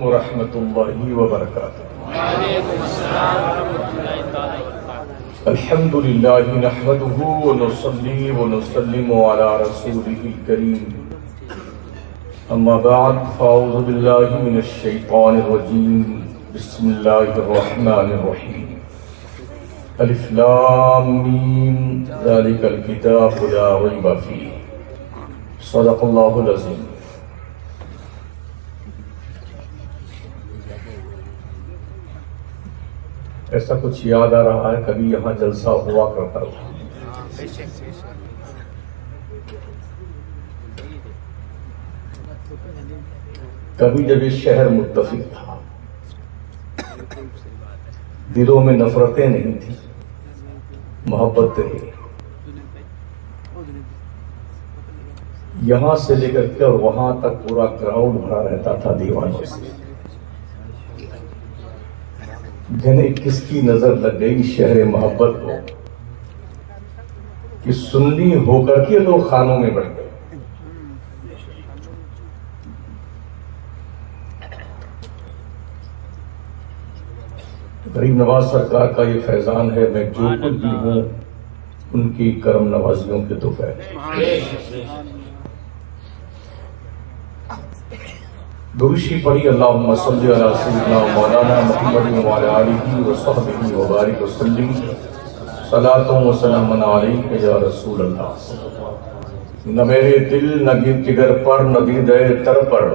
ورحمۃ اللہ وبرکاتہ۔ وعلیکم السلام ورحمۃ اللہ تعالی وبرکاتہ۔ الحمد للہ نحمدہ ونصلی ونسلم علی رسولہ الکریم، اما بعد فاعوذ باللہ من الشیطان الرجیم، بسم اللہ الرحمن الرحیم۔ الف لام میم ذالک الکتاب لا ریب فیہ، صدق اللہ العظیم۔ ایسا کچھ یاد آ رہا ہے کبھی یہاں جلسہ ہوا کرتا تھا، کبھی جب یہ شہر متفق تھا، دلوں میں نفرتیں نہیں تھیں، محبت رہی، یہاں سے لے کر کے اور وہاں تک پورا کراؤڈ بھرا رہتا تھا دیوانوں سے۔ جنہیں کس کی نظر لگ گئی شہر محبت کو کہ سنی ہو کر کے لوگ خانوں میں بڑھ گئے۔ غریب نواز سرکار کا یہ فیضان ہے، میں جو کچھ بھی ہوں ان کی کرم نوازیوں کے توفیق۔ درشی پڑھی اللہم صلی علی سیدنا مولانا محمد وعلی آلہ وصحبہ وبارک وسلم، صلاۃ و سلام علیک یا رسول اللہ۔ نہ میرے دل نہ جگر پر نہ دیدہ تر پر،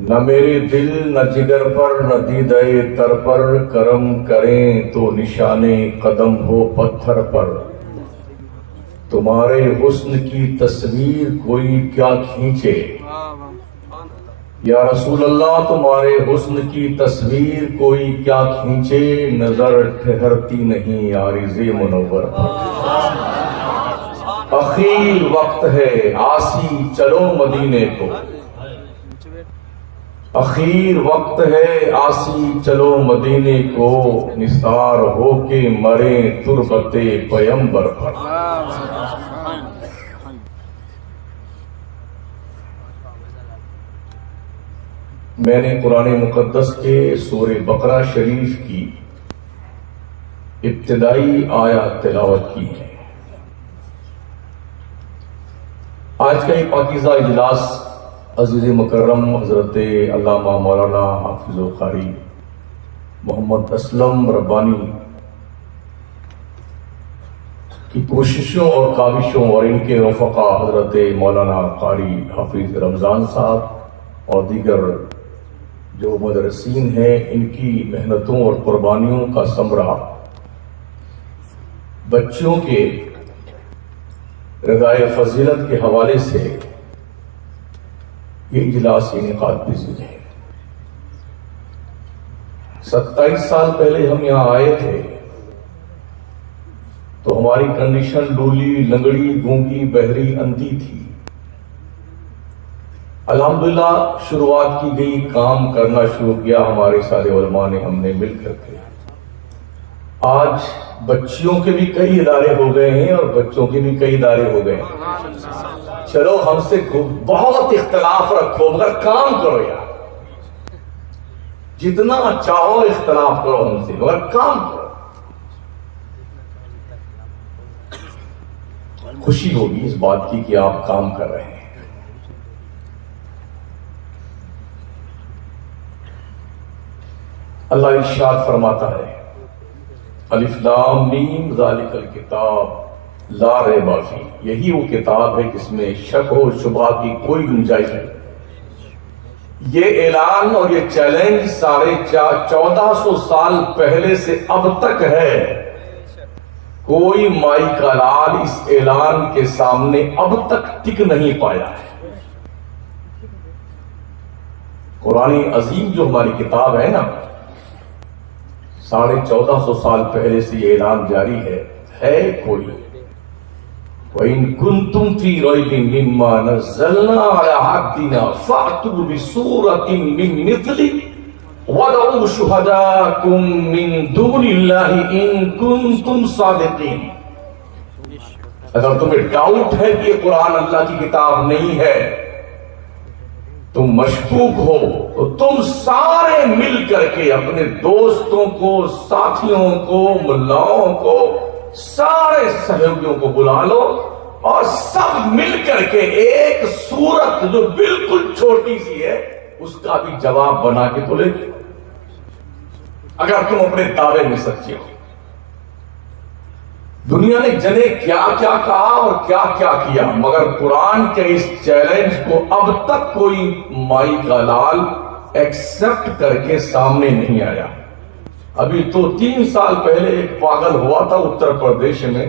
نہ میرے دل نہ جگر پر نہ دیدہ تر پر، کرم کریں تو نشان قدم ہو پتھر پر۔ تمہارے حسن کی تصویر کوئی کیا کھینچے، یا رسول اللہ تمہارے حسن کی تصویر کوئی کیا کھینچے، نظر ٹھہرتی نہیں عارض منور پر۔ اخیر وقت ہے آسی چلو مدینے کو، اخیر وقت ہے آسی چلو مدینے کو، نثار ہو کے مریں تربت پیمبر پر۔ میں نے قرآن مقدس کے سورہ بقرہ شریف کی ابتدائی آیات تلاوت کی ہے۔ آج کا یہ پاکیزہ اجلاس عزیز مکرم حضرت علامہ مولانا حافظ القاری محمد اسلم ربانی کی کوششوں اور کاوشوں اور ان کے رفقا حضرت مولانا قاری حافظ رمضان صاحب اور دیگر جو مدرسین ہیں، ان کی محنتوں اور قربانیوں کا ثمرہ بچوں کے رضائے فضیلت کے حوالے سے یہ اجلاس انعقاد پذیر ہے۔ 27 سال پہلے ہم یہاں آئے تھے تو ہماری کنڈیشن لولی لنگڑی گونگی بہری اندھی تھی۔ الحمدللہ شروعات کی گئی، کام کرنا شروع کیا ہمارے سارے علماء نے، ہم نے مل کر کے۔ آج بچیوں کے بھی کئی ادارے ہو گئے ہیں اور بچوں کے بھی کئی ادارے ہو گئے ہیں۔ چلو ہم سے بہت اختلاف رکھو مگر کام کرو یار، جتنا چاہو اختلاف کرو ہم سے مگر کام کرو۔ خوشی ہوگی اس بات کی کہ آپ کام کر رہے ہیں۔ اللہ ارشاد فرماتا ہے الف لام میم ذالک الکتاب لا ریب فیہ، یہی وہ کتاب ہے جس میں شک و شبہ کی کوئی گنجائش نہیں۔ یہ اعلان اور یہ چیلنج 1450 سال پہلے سے اب تک ہے، کوئی مائی کا لال اس اعلان کے سامنے اب تک ٹک نہیں پایا ہے۔ قرآن عظیم جو ہماری کتاب ہے نا، 1450 سال پہلے سے یہ اعلان جاری ہے کوئی وَإِن كُنتُمْ فِي رَيْبٍ مِّمَّا نَزَّلْنَا عَلَىٰ عَبْدِنَا فَأْتُوا بِسُورَةٍ مِّن مِّثْلِهِ وَادْعُوا شُهَدَاءَكُم مِّن دُونِ اللَّهِ إِن كُنتُمْ صَادِقِينَ۔ اگر تمہیں ڈاؤٹ ہے کہ یہ قرآن اللہ کی کتاب نہیں ہے تم مشکوک ہو تو تم سارے مل کر کے اپنے دوستوں کو، ساتھیوں کو، ملاؤں کو، سارے سہیلیوں کو بلا لو اور سب مل کر کے ایک سورت جو بالکل چھوٹی سی ہے اس کا بھی جواب بنا کے تو لے لو، اگر تم اپنے دعوے میں سچے ہو۔ دنیا نے جنے کیا کیا کہا اور کیا کیا کیا، مگر قرآن کے اس چیلنج کو اب تک کوئی مائی کا لال ایکسپٹ کر کے سامنے نہیں آیا۔ ابھی تو 3 سال پہلے ایک پاگل ہوا تھا اتر پردیش میں،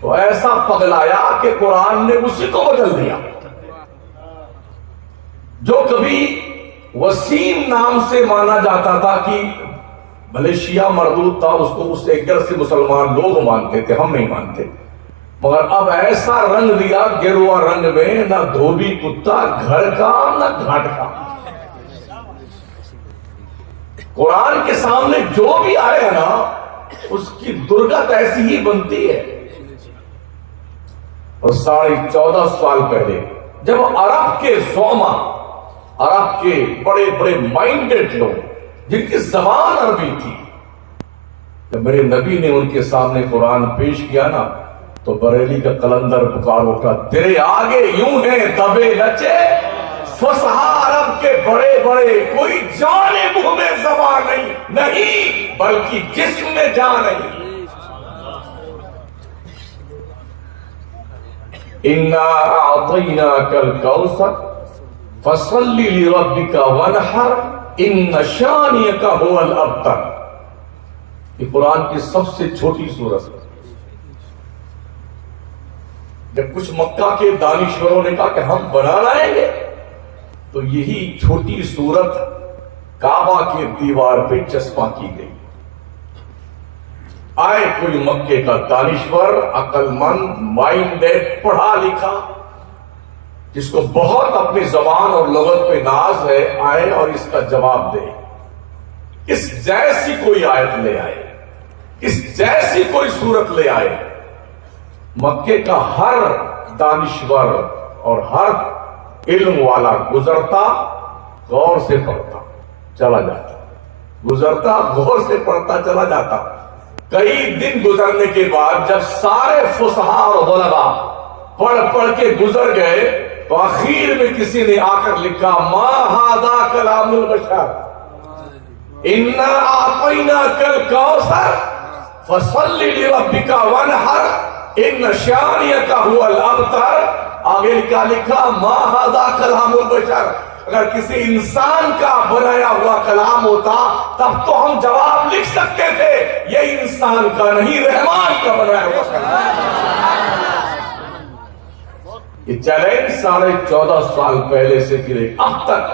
تو ایسا پگلایا کہ قرآن نے اسی کو بدل دیا۔ جو کبھی وسیم نام سے مانا جاتا تھا کہ بھلے شیعہ مردود تھا، اس کو اس ایک سے مسلمان لوگ مانتے تھے، ہم نہیں مانتے، مگر اب ایسا رنگ دیا گیروا رنگ میں، نہ دھوبی کتا گھر کا نہ گھاٹ کا۔ قرآن کے سامنے جو بھی آئے نا اس کی درگت ایسی ہی بنتی ہے۔ اور 14.5 سال پہلے جب عرب کے زعما، عرب کے بڑے بڑے مائنڈڈ لوگ جن کی زبان عربی تھی، جب میرے نبی نے ان کے سامنے قرآن پیش کیا نا تو بریلی کا قلندر پکار اٹھا، تیرے آگے یوں ہیں دبے نچے فصحا عرب کے بڑے بڑے، کوئی جانے منہ میں زبان نہیں بلکہ جسم میں جان نہیں۔ اِنَّا أَعْطَيْنَاكَ الْكَوْثَرَ فَصَلِّ لِرَبِّكَ وَانْحَرْ إِنَّ شَانِئَكَ هُوَ الْأَبْتَرُ۔ یہ قرآن کی سب سے چھوٹی سورت ہے۔ جب کچھ مکہ کے دانشوروں نے کہا کہ ہم بنا لائیں گے تو یہی چھوٹی سورت کعبہ کے دیوار پہ چسپاں کی گئی۔ آئے کوئی مکے کا دانشور، عقل مند، مائنڈڈ، پڑھا لکھا، جس کو بہت اپنی زبان اور لغت پہ ناز ہے، آئے اور اس کا جواب دے۔ اس جیسی کوئی آیت لے آئے، اس جیسی کوئی صورت لے آئے۔ مکے کا ہر دانشور اور ہر علم والا گزرتا، غور سے پڑھتا چلا جاتا، گزرتا غور سے پڑھتا چلا جاتا۔ کئی دن گزرنے کے بعد جب سارے فصحا اور بلغا پڑھ پڑھ کے گزر گئے تو آخر میں کسی نے آ کر لکھا، ما ھذا کلام البشر انا اعطیناک الکوثر فصل لربک وانحر ان شانئک هو الابتر۔ آگے لکھا ما ھذا کلام البشر۔ اگر کسی انسان کا بنایا ہوا کلام ہوتا تب تو ہم جواب لکھ سکتے تھے، یہ انسان کا نہیں، رحمان کا بنایا ہوا کلام۔ یہ چیلنج 14.5 سال پہلے سے گرے، اب تک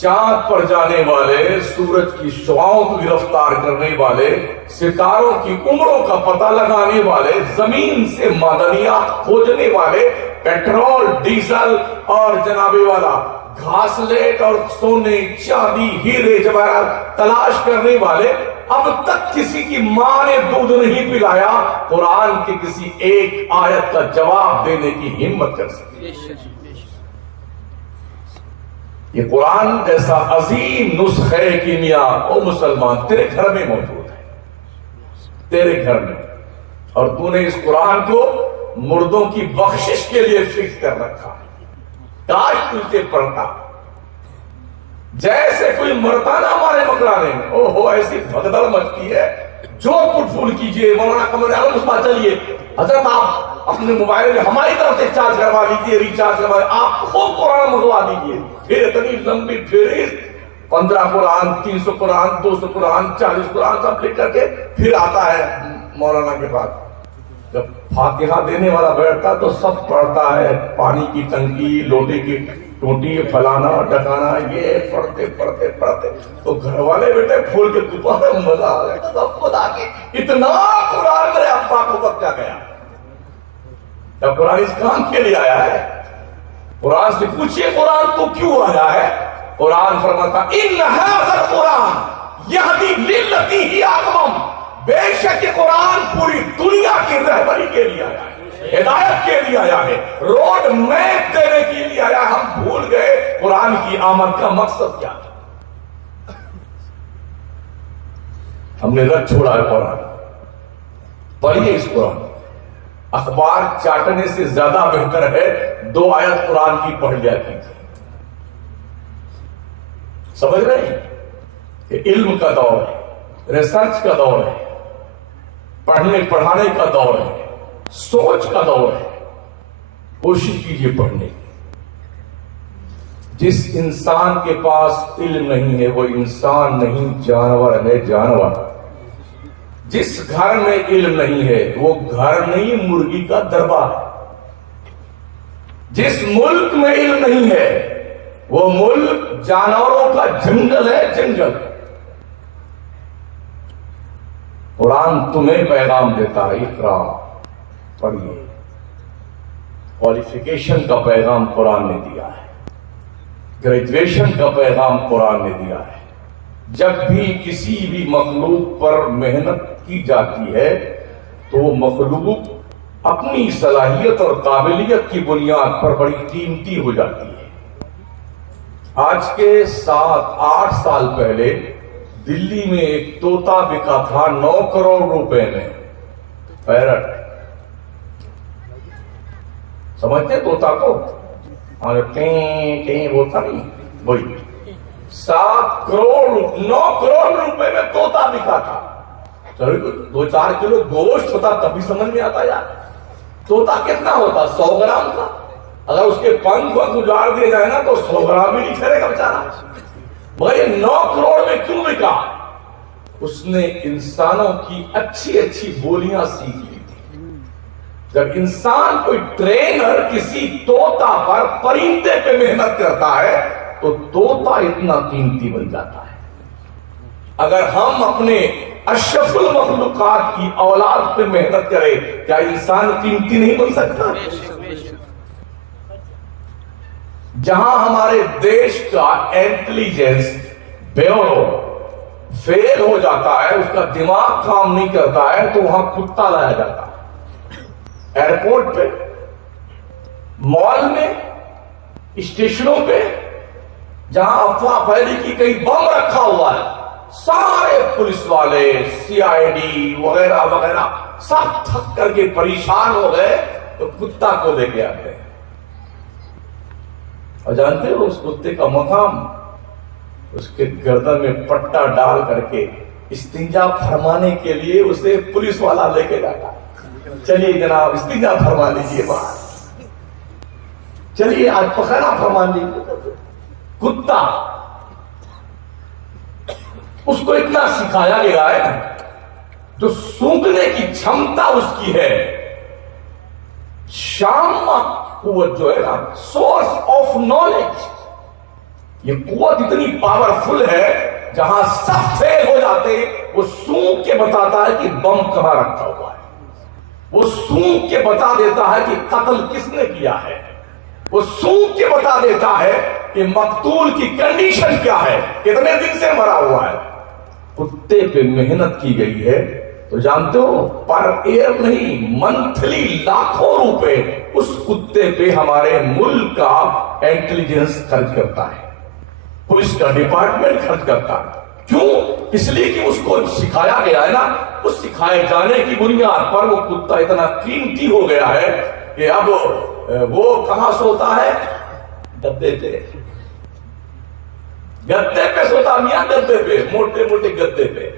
چاند پر جانے والے، سورج کی شعاؤں کو گرفتار کرنے والے، ستاروں کی عمروں کا پتہ لگانے والے، زمین سے معدنیات کھوجنے والے، پیٹرول، ڈیزل اور جنابے والا گھاسلیٹ اور سونے، چاندی، ہیرے جواہرات تلاش کرنے والے، اب تک کسی کی ماں نے دودھ نہیں پلایا قرآن کی کسی ایک آیت کا جواب دینے کی ہمت کر سکے۔ یہ قرآن جیسا عظیم نسخہ کیمیا او مسلمان تیرے گھر میں موجود ہے، تیرے گھر میں، اور تو نے اس قرآن کو مردوں کی بخشش کے لیے فکس کر رکھا ہے۔ کاش تو اسے پڑھتا، جیسے کوئی مرتا نا ہمارے مکرانے میں، او ہو ایسی بھگدڑ مچتی ہے، جو پٹ پھول کیجئے، مولانا قمر اعظم اس بات چلیے، حضرت آپ اپنے موبائل میں ہماری طرف سے چارج کروا لیجیے، ریچارج کروا لیجیے، آپ خوب قرآن منگوا دیجیے، پھر اتنی لمبی فہرست، 15 قرآن، 300 قرآن، 200 قرآن، 40 قرآن سب لکھ کر کے پھر آتا ہے مولانا کے پاس۔ جب فاتحہ دینے والا بیٹھتا تو سب پڑھتا ہے، پانی کی ٹنکی، لوٹے کی ٹوٹی، فلانا ڈکانا، یہ پڑھتے پڑھتے پڑھتے تو گھر والے بیٹے پھول کے دوپہر مزہ آ گیا، سب خدا کی اتنا قرآن میرے ابا کو بچا گیا۔ جب قرآن اس کام کے لیے آیا ہے، قرآن سے پوچھئے قرآن تو کیوں آیا ہے؟ قرآن فرماتا ان ھذا القرآن یہدی للتی ہی اقوم، بے شک یہ قرآن پوری دنیا کی رہبری کے لیے آیا ہے۔ ہدایت کے لیے آیا ہے، روڈ میپ دینے کے لیے آیا ہے۔ ہم بھول گئے قرآن کی آمد کا مقصد کیا تھا۔ ہم نے رد چھوڑا ہے قرآن۔ پڑھیے اس قرآن، اخبار چاٹنے سے زیادہ بہتر ہے 2 آیت قرآن کی پڑھ لیا کیجیے۔ سمجھ رہے ہیں کہ علم کا دور ہے، ریسرچ کا دور ہے، پڑھنے پڑھانے کا دور ہے، سوچ کا دور ہے۔ کوشش کیجیے پڑھنے کی۔ جس انسان کے پاس علم نہیں ہے وہ انسان نہیں، جانور ہے، جانور۔ جس گھر میں علم نہیں ہے وہ گھر نہیں، مرغی کا دربار ہے۔ جس ملک میں علم نہیں ہے وہ ملک جانوروں کا جنگل ہے، جنگل۔ قرآن تمہیں پیغام دیتا ہے، اقرا، پڑھیے۔ کوالیفیکیشن کا پیغام قرآن نے دیا ہے، گریجویشن کا پیغام قرآن نے دیا ہے۔ جب بھی کسی بھی مخلوق پر محنت کی جاتی ہے تو وہ مخلوق اپنی صلاحیت اور قابلیت کی بنیاد پر بڑی قیمتی ہو جاتی ہے۔ آج کے 7-8 سال پہلے دلی میں ایک طوطا بکا تھا 9 کروڑ روپے میں، پیرٹ۔ سمجھتے طوطا کو؟ اور ٹیں بولتا نہیں، وہی 7 کروڑ 9 کروڑ روپے میں طوطا بکا تھا۔ 2-4 کلو گوشت ہوتا تب بھی سمجھ میں آتا یار، طوطا کتنا ہوتا؟ 100 گرام کا۔ اگر اس کے پنکھ اجاڑ دیا جائے نا تو 100 گرام بھی نہیں ٹھہرے گا بیچارہ۔ بھائی 9 کروڑ میں کیوں بکا؟ اس نے انسانوں کی اچھی اچھی بولیاں سیکھ لی تھی۔ جب انسان کوئی ٹرینر کسی طوطا پر، پرندے پہ محنت کرتا ہے تو طوطا اتنا قیمتی بن جاتا ہے۔ اگر ہم اپنے اشرف المخلوقات کی اولاد پہ محنت کریں، کیا انسان قیمتی نہیں بن سکتا؟ جہاں ہمارے دیش کا انٹیلیجنس بیورو فیل ہو جاتا ہے، اس کا دماغ کام نہیں کرتا ہے، تو وہاں کتا لایا جاتا ہے۔ ایئرپورٹ پہ، مال میں، اسٹیشنوں پہ، جہاں افواہ پھیلی کی کہیں بم رکھا ہوا ہے، سارے پولیس والے، CID وغیرہ وغیرہ سب تھک کر کے پریشان ہو گئے تو کتا کو لے کے آتے ہیں۔ اور جانتے ہو اس کتے کا مقام؟ اس کے گردن میں پٹا ڈال کر کے استنجا فرمانے کے لیے اسے پولیس والا لے کے جاتا ہے۔ چلیے جناب استنجا فرما لیجیے، باہر چلیے آج پخانا فرما لیجیے۔ کتا، اس کو اتنا سکھایا گیا ہے جو سونگنے کی چھمتا اس کی ہے، شام قوت جو ہے نا، سورس آف نالج، یہ قوت اتنی پاورفل ہے جہاں سب فیل ہو جاتے وہ سونگ کے بتاتا ہے کہ بم کہاں رکھا ہوا ہے، وہ سونگ کے بتا دیتا ہے کہ قتل کس نے کیا ہے، وہ سونگ کے بتا دیتا ہے کہ مقتول کی کنڈیشن کیا ہے، کتنے دن سے مرا ہوا ہے۔ کتے پہ محنت کی گئی ہے تو جانتے ہو پر ایئر نہیں، منتھلی لاکھوں روپے اس کتے پہ ہمارے ملک کا انٹیلیجنس خرچ کرتا ہے، پولیس کا ڈپارٹمنٹ خرچ کرتا ہے۔ کیوں؟ اس لیے کہ اس کو سکھایا گیا ہے نا، اس سکھائے جانے کی بنیاد پر وہ کتا اتنا قیمتی ہو گیا ہے کہ اب وہ کہاں سوتا ہے؟ گدے پہ، گدے پہ سوتا میاں، گدے پہ، موٹے موٹے گدے پہ،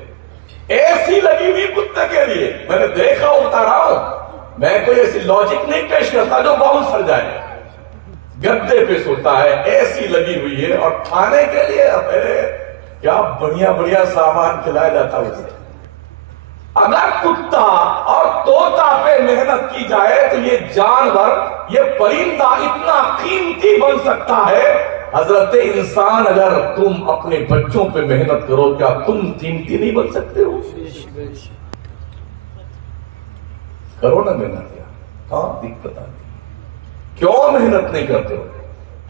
ایسی لگی ہوئی کتے کے لیے۔ میں نے دیکھا، بتا رہا ہوں، میں کوئی ایسی لاجک نہیں پیش کرتا جو باؤنس کر جائے۔ گدے پہ سوتا ہے، ایسی لگی ہوئی ہے، اور کھانے کے لیے کیا بڑھیا بڑھیا سامان کھلایا جاتا ہے اسے۔ اگر کتا اور طوطا پہ محنت کی جائے تو یہ جانور، یہ پرندہ اتنا قیمتی بن سکتا ہے۔ حضرت انسان، اگر تم اپنے بچوں پہ محنت کرو کیا تم قیمتی نہیں بن سکتے ہو؟ کرو نا محنت یار، ہاں دقت آتی ہے۔ کیوں محنت نہیں کرتے ہو؟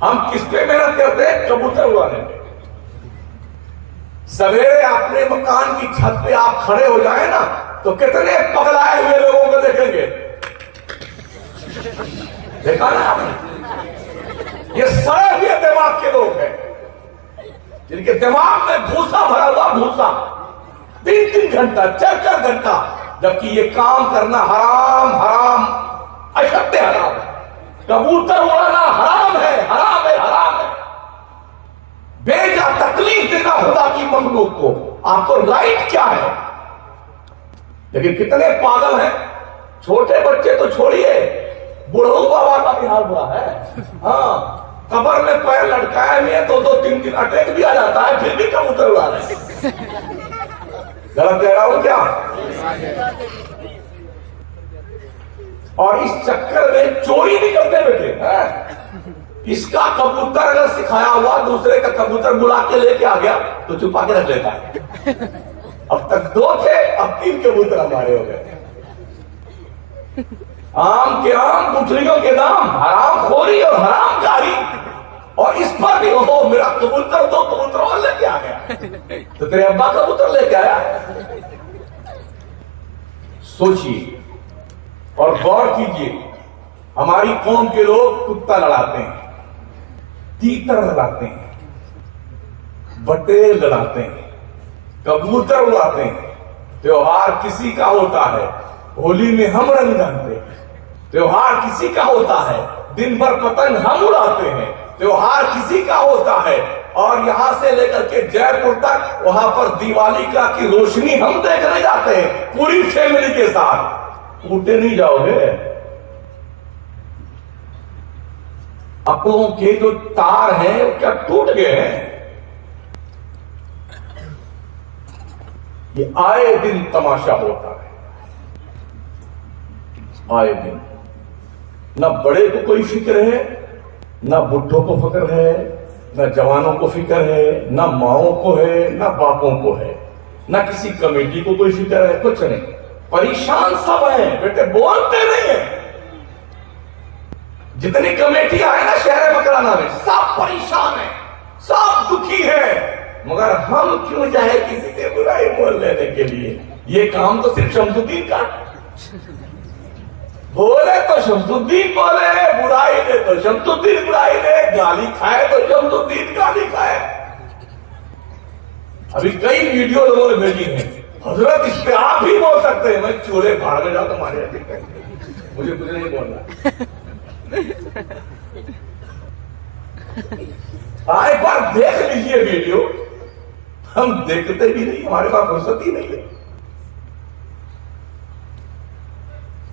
ہم کس پہ محنت کرتے ہیں؟ کبوتر اڑانے پہ۔ سویرے اپنے مکان کی چھت پہ آپ کھڑے ہو جائیں نا تو کتنے پگلائے ہوئے لوگوں کو دیکھیں گے، دیکھا نا آپ نے؟ یہ سڑے ہوئے دماغ کے لوگ ہیں جن کے دماغ میں بھوسا بھرا ہوا بھوسا، 3 گھنٹہ 4 گھنٹہ، جبکہ یہ کام کرنا حرام حرام اشد حرام ہے۔ کبوتر اڑانا حرام ہے حرام ہے حرام ہے۔ بیجا تکلیف دینا خدا کی مخلوق کو، آپ کو رائٹ کیا ہے؟ لیکن کتنے پاگل ہیں، چھوٹے بچے تو چھوڑیے، بوڑھوں بابا کا بھی حال برا ہے۔ ہاں، قبر میں پیر لٹکائے ہوئے 2-3 دن اٹیک بھی آ جاتا ہے، پھر بھی کبوتر اڑا رہے ہیں۔ غلط کہہ رہا ہوں کیا؟ اور اس چکر میں چوری بھی کرتے بیٹھے ہیں۔ اس کا کبوتر اگر سکھایا ہوا دوسرے کا کبوتر بلا کے لے کے آ گیا تو چھپا کے رکھ لیتا ہے۔ اب تک 2 تھے، اب 3 کبوتر ہمارے ہو گئے۔ آم کے آم، گٹھلیوں کے دام، حرام خوری اور حرام کاری، اور اس پر بھی ہو میرا کبوتر 2 کبوتر اور لے کے آ گیا، تو تیرے ابا کبوتر لے کے آیا۔ سوچیے اور غور کیجیے، ہماری قوم کے لوگ کتا لڑاتے ہیں، تیتر لڑاتے ہیں، بٹیر لڑاتے ہیں، کبوتر اڑاتے ہیں۔ تیوہار کسی کا ہوتا ہے، ہولی میں ہم رنگ جانتے ہیں۔ تیوہار کسی کا ہوتا ہے، دن بھر پتنگ ہم اڑاتے ہیں۔ تیوہار کسی کا ہوتا ہے، اور یہاں سے لے کر کے جے پور تک وہاں پر دیوالی کا کی روشنی ہم دیکھنے جاتے ہیں پوری فیملی کے ساتھ۔ ٹوٹے نہیں جاؤ گے؟ عقلوں کے جو تار ہیں وہ کیا ٹوٹ گئے ہیں؟ یہ آئے دن تماشا ہوتا ہے، آئے دن۔ نہ بڑے کو کوئی فکر ہے، نہ بڈھوں کو فکر ہے، نہ جوانوں کو فکر ہے، نہ ماؤں کو ہے، نہ باپوں کو ہے، نہ کسی کمیٹی کو کوئی فکر ہے، کچھ نہیں۔ پریشان سب ہیں بیٹے، بولتے نہیں ہیں۔ جتنی کمیٹی آئے نا شہر مکرانہ میں، سب پریشان ہیں، سب دکھی ہیں، مگر ہم کیوں جائے کسی سے برائی بول لینے کے لیے؟ یہ کام تو صرف شمس الدین کا، بولے تو شمس الدین بولے، برائی دے تو شمس الدین برائی دے، گالی کھائے تو شمس الدین گالی کھائے۔ ابھی کئی ویڈیو لوگوں نے بھیجی ہیں، حضرت اس پہ آپ ہی بول سکتے ہیں۔ میں چولہے بھاڑ میں جاؤ تمہارے مجھے کچھ نہیں بولنا۔ ایک بار دیکھ لیجئے ویڈیو، ہم دیکھتے بھی نہیں، ہمارے پاس فرصت ہی نہیں ہے۔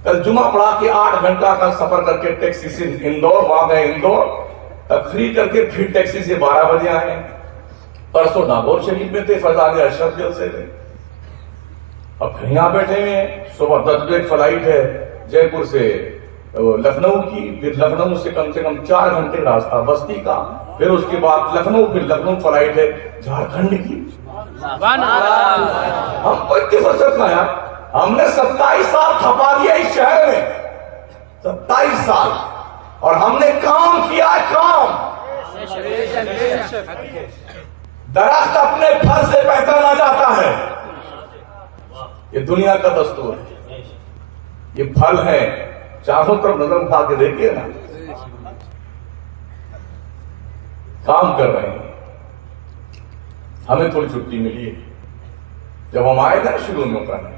کل جمعہ پڑھا کہ 8 گھنٹہ کا سفر کر کے ٹیکسی سے اندور، وہاں گئے اندور، تقریر کر کے پھر ٹیکسی سے 12 بجے آئے۔ پرسوں ناگور شریف میں تھے، فضائل اشرف جلسے تھے، اب یہاں بیٹھے ہوئے ہیں۔ صبح 10 بجے فلائٹ ہے جے پور سے لکھنؤ کی، پھر لکھنؤ سے کم 4 گھنٹے راستہ بستی کا، پھر اس کے بعد لکھنؤ، پھر لکھنؤ فلائٹ ہے جھارکھنڈ کی۔ ہم کو اتنی فرصت نہ یار، ہم نے 27 سال کھپا دیا اس شہر میں، 27 سال، اور ہم نے کام کیا ہے، کام۔ درخت اپنے پھل سے پہچانا جاتا ہے، یہ دنیا کا دستور ہے۔ یہ پھل ہے، چاروں طرف نظر اٹھا کے دیکھیے نا، کام کر رہے ہیں۔ ہمیں تھوڑی چھٹی ملی ہے، جب ہم آئے تھے شروع میں کرنے،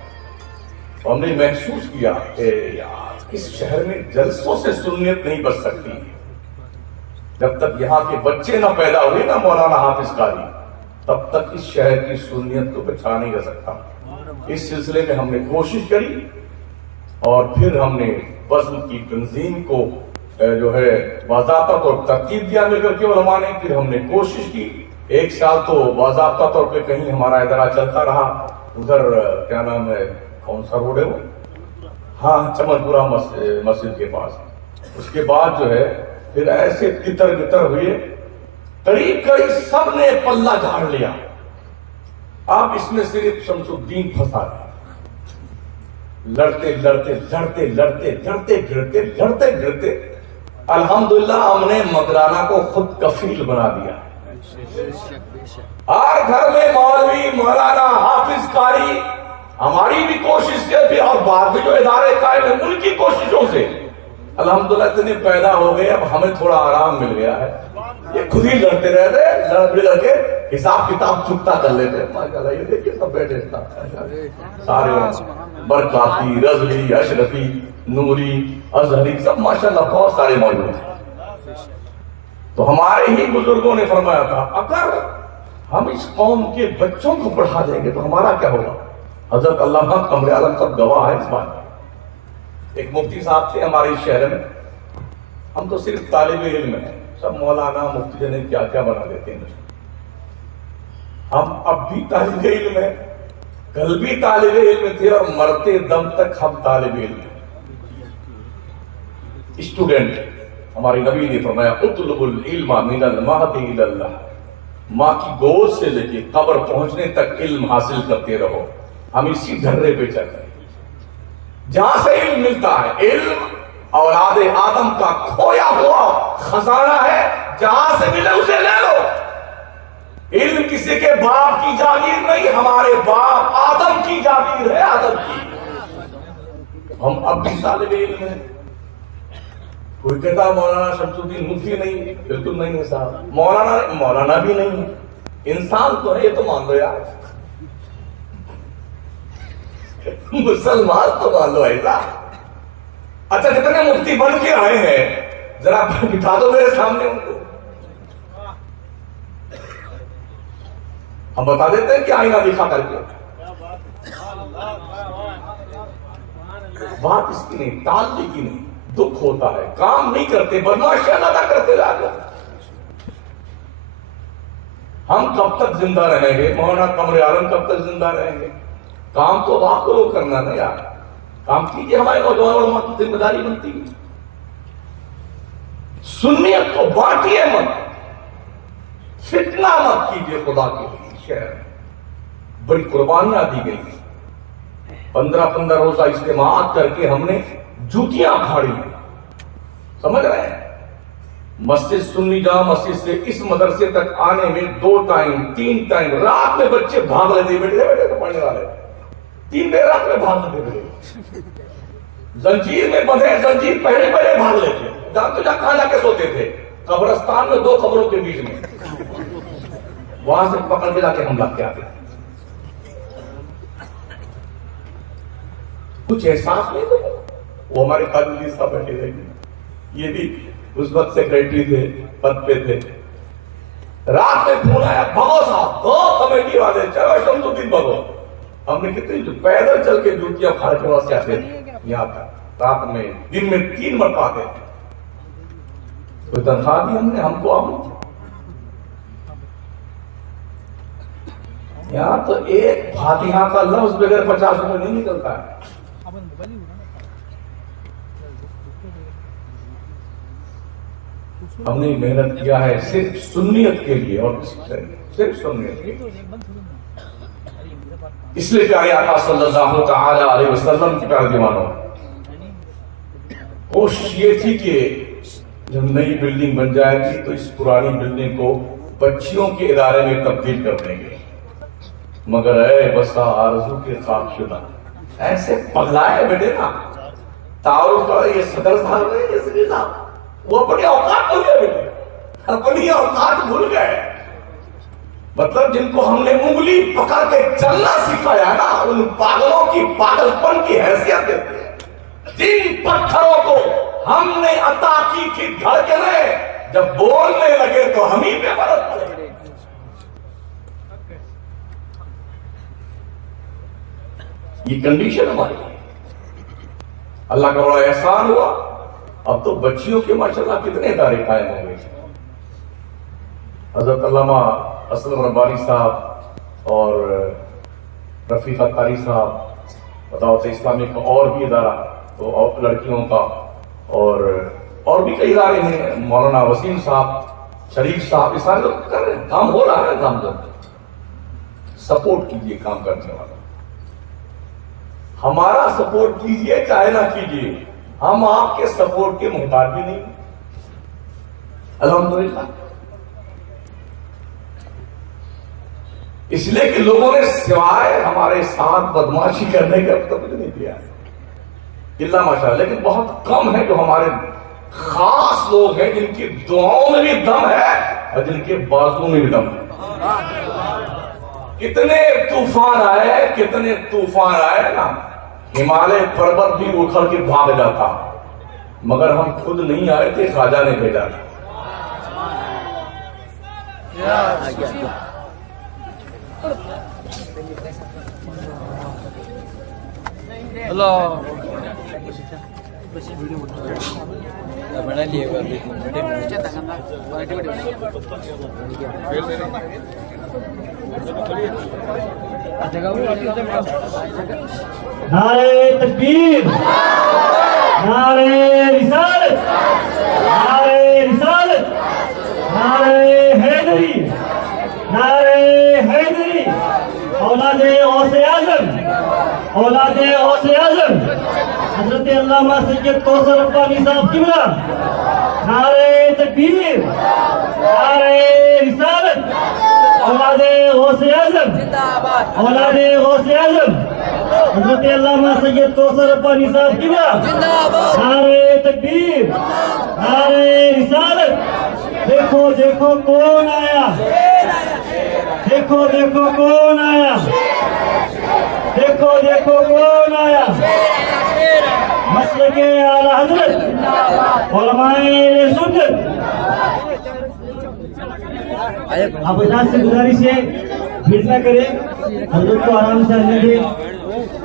تو ہم نے محسوس کیا کہ یار اس شہر میں جلسوں سے سنیت نہیں بچ سکتی، جب تک یہاں کے بچے نہ پیدا ہوئے نا مولانا حافظ قاری، تب تک اس شہر کی سنیت کو بچا نہیں جا سکتا۔ اس سلسلے میں ہم نے کوشش کری، اور پھر ہم نے وزن کی تنظیم کو جو ہے باضابطہ طور ترتیب دیا مل کر کے علماء نے، پھر ہم نے کوشش کی 1 سال تو باضابطہ طور پہ کہیں ہمارا ادارہ چلتا رہا، ادھر کیا نام ہے، کون سا روڈ ہے وہ، ہاں چمن پورہ مسجد کے پاس۔ اس کے بعد جو ہے پھر ایسے تتر بتر ہوئے، قریب سب نے پلہ جھاڑ لیا، اب اس میں صرف شمس الدین پھنسا ہے۔ لڑتے لڑتے لڑتے لڑتے لڑتے گرتے لڑتے گرتے الحمدللہ ہم نے مکرانہ کو خود کفیل بنا دیا۔ ہر گھر میں مولوی، مولانا، حافظ قاری، ہماری بھی کوشش سے بھی، اور بعد میں جو ادارے قائم ہیں ان کی کوششوں سے الحمدللہ اتنے پیدا ہو گئے، اب ہمیں تھوڑا آرام مل گیا ہے، یہ خود ہی لڑتے رہتے، لڑ کے حساب کتاب چکتا کر لیتے۔ ماشاءاللہ یہ دیکھیے سب بیٹھے سارے برکاتی، رضوی، اشرفی، نوری، ازہری، سب ماشاءاللہ بہت سارے موجود ہیں۔ تو ہمارے ہی بزرگوں نے فرمایا تھا اگر ہم اس قوم کے بچوں کو پڑھا دیں گے تو ہمارا کیا ہوگا؟ حضرت علامہ قمر عالم سب گواہ ہے اس بات۔ ایک مفتی صاحب تھے ہمارے شہر میں، ہم تو صرف طالب علم ہیں، سب مولانا مفتی جنے کیا کیا بنا دیتے ہیں، ہم اب بھی طالب علم ہیں، کل بھی طالب علم تھے اور مرتے دم تک ہم طالب علم ہیں، اسٹوڈنٹ۔ ہمارے نبی نے فرمایا اطلب العلم من المہد الی اللہ، ماں کی گود سے لے کے قبر پہنچنے تک علم حاصل کرتے رہو۔ ہم اسی دھرے پہ چل رہے ہیں جہاں سے علم ملتا ہے۔ علم اولاد آدم کا کھویا ہوا خزانہ ہے، جہاں سے ملے اسے لے لو۔ علم کسی کے باپ کی جاگیر نہیں، ہمارے باپ آدم کی جاگیر ہے، آدم کی۔ ہم اب بھی طالب علم ہیں۔ کوئی کہتا مولانا شمس الدین مفتی نہیں، بالکل نہیں ہے صاحب، مولانا بھی نہیں ہے، انسان تو ہے، یہ تو مان لو یار، مسلمان تو مان لو ایسا۔ اچھا جتنے مفتی بن کے آئے ہیں ذرا بٹھا دو میرے سامنے ان کو، ہم بتا دیتے ہیں کہ آئینہ دکھا کر کے۔ بات اس کی نہیں، تعلق کی نہیں، دکھ ہوتا ہے، کام نہیں کرتے، بدماشیاں زیادہ کرتے جاتے۔ ہم کب تک زندہ رہیں گے؟ مولانا قمر عالم کب تک زندہ رہیں گے؟ کام تو آپ کو کرنا نا یار، کام کیجیے، ہمارے نوجوان علماء کی ذمہ داری بنتی ہے۔ سنیت کو بانٹیے مت، فتنہ مت کیجیے خدا کے لیے۔ شہر میں بڑی قربانیاں دی گئی، 15 روزہ اجتماعات کر کے ہم نے جوتیاں پھاڑی ہیں، سمجھ رہے ہیں؟ مسجد سنی جامع مسجد سے اس مدرسے تک آنے میں 2 ٹائم 3 ٹائم رات میں بچے بھاگ لیتے، بیٹھے تو پڑھنے والے 3 بجے رات میں بھاگ لیتے، بیٹھے زنجیر میں بندھے، زنجیر پہلے بھاگ لیتے، جانتے کہاں جا کے سوتے تھے؟ قبرستان میں 2 قبروں کے بیچ میں، وہاں سے پکڑ کے جا کے ہم لگ کے آتے۔ کچھ احساس نہیں تھا؟ وہ ہمارے قاضی صاحب بیٹھے رہے، یہ بھی اس وقت سیکریٹری تھے، پد پہ تھے۔ رات میں فون آیا، بھگو صاحب، 2 کمیٹی والے، چلو شمس الدین بھگو۔ ہم نے کتنی پیدل چل کے جوتیاں پھاڑ کے وہاں سے آتے تھے یہاں تک، رات میں دن میں 3 مرتبہ آتے تھے۔ کوئی تنخواہ دی ہم نے، ہم کو اب یہاں تو ایک فاتحہ کا لفظ بغیر 50 روپے نہیں نکلتا ہے۔ ہم نے محنت کیا ہے صرف سنیت کے لیے، اور صرف سنیت کے لیے۔ اس لیے پیارے آقا صلی اللہ تعالی علیہ وسلم کی پیارے دیوانوں، کوشش یہ تھی کہ جب نئی بلڈنگ بن جائے گی تو اس پرانی بلڈنگ کو بچیوں کے ادارے میں تبدیل کر دیں گے، مگر اے بسا آرزو کے خاک شدہ، ایسے پگلائے بیٹے نا، تعارف کرے یہ صدر صاحب ہے، یہ صدر صاحب، وہ اپنی اوقات بھول گئے بیٹے، اپنی اوقات بھول گئے۔ مطلب جن کو ہم نے انگلی پکڑ کے چلنا سکھایا نا، ان پاگلوں کی پاگل پن کی حیثیت دیتے ہیں۔ جن پتھروں کو ہم نے عطا کی تھی دھڑکنیں، جب بولنے لگے تو ہم ہی پہ برس پڑے۔ یہ کنڈیشن ہماری ہے۔ اللہ کا بڑا احسان ہوا، اب تو بچیوں کے ماشاءاللہ کتنے ادارے قائم ہو گئے۔ حضرت علامہ اسلم ربانی صاحب اور رفیق اتاری صاحب بدعوت اسلامی کا اور بھی ادارہ تو لڑکیوں کا، اور بھی کئی ادارے ہیں، مولانا وسیم صاحب، شریف صاحب، یہ سارے لوگ کر رہے ہیں، کام ہو رہا ہے، کام کرتے، سپورٹ کیجیے کام کرنے والا، ہمارا سپورٹ کیجیے چاہے نہ کیجیے، ہم آپ کے سپورٹ کے محتاج بھی نہیں، الحمدللہ۔ اس لیے کہ لوگوں نے سوائے ہمارے ساتھ بدماشی کرنے کا اب تک نہیں دیا ہے۔ اللہ ماشاءاللہ، لیکن بہت کم ہے جو ہمارے خاص لوگ ہیں جن کی دعاؤں میں بھی دم ہے اور جن کے بازوں میں بھی دم ہے۔ کتنے طوفان آئے نا، ہمالیہ پربت بھی اکھڑ کے بھاگ جاتا، مگر ہم خود نہیں آئے تھے، خواجہ نے بھیجا تھا۔ اللہ بنا لیے گا نعرے تکبیر، نعرے رسالت، نعرے رسالت، نعرے حیدری، نعرے حیدری، اولاد غوث اعظم، اولاد غوث اعظم حضرت علامہ سید کوثر ربانی صاحب قبلہ، نعرے تکبیر، نعرے رسالت، اولاد غوث اعظم، اولاد غوث اعظم حضرت علامہ سید کوثر ربانی صاحب قبلہ، نعرے تکبیر، نعرے رسالت۔ دیکھو دیکھو کون آیا، دیکھو دیکھو کون آیا، دیکھو دیکھو کون آیا، مسلک اعلی حضرت علماء اہل سنت۔ آپ حضرات سے گزارش ہے بھیڑ نہ کریں، حضرت کو آرام سے آنے دیں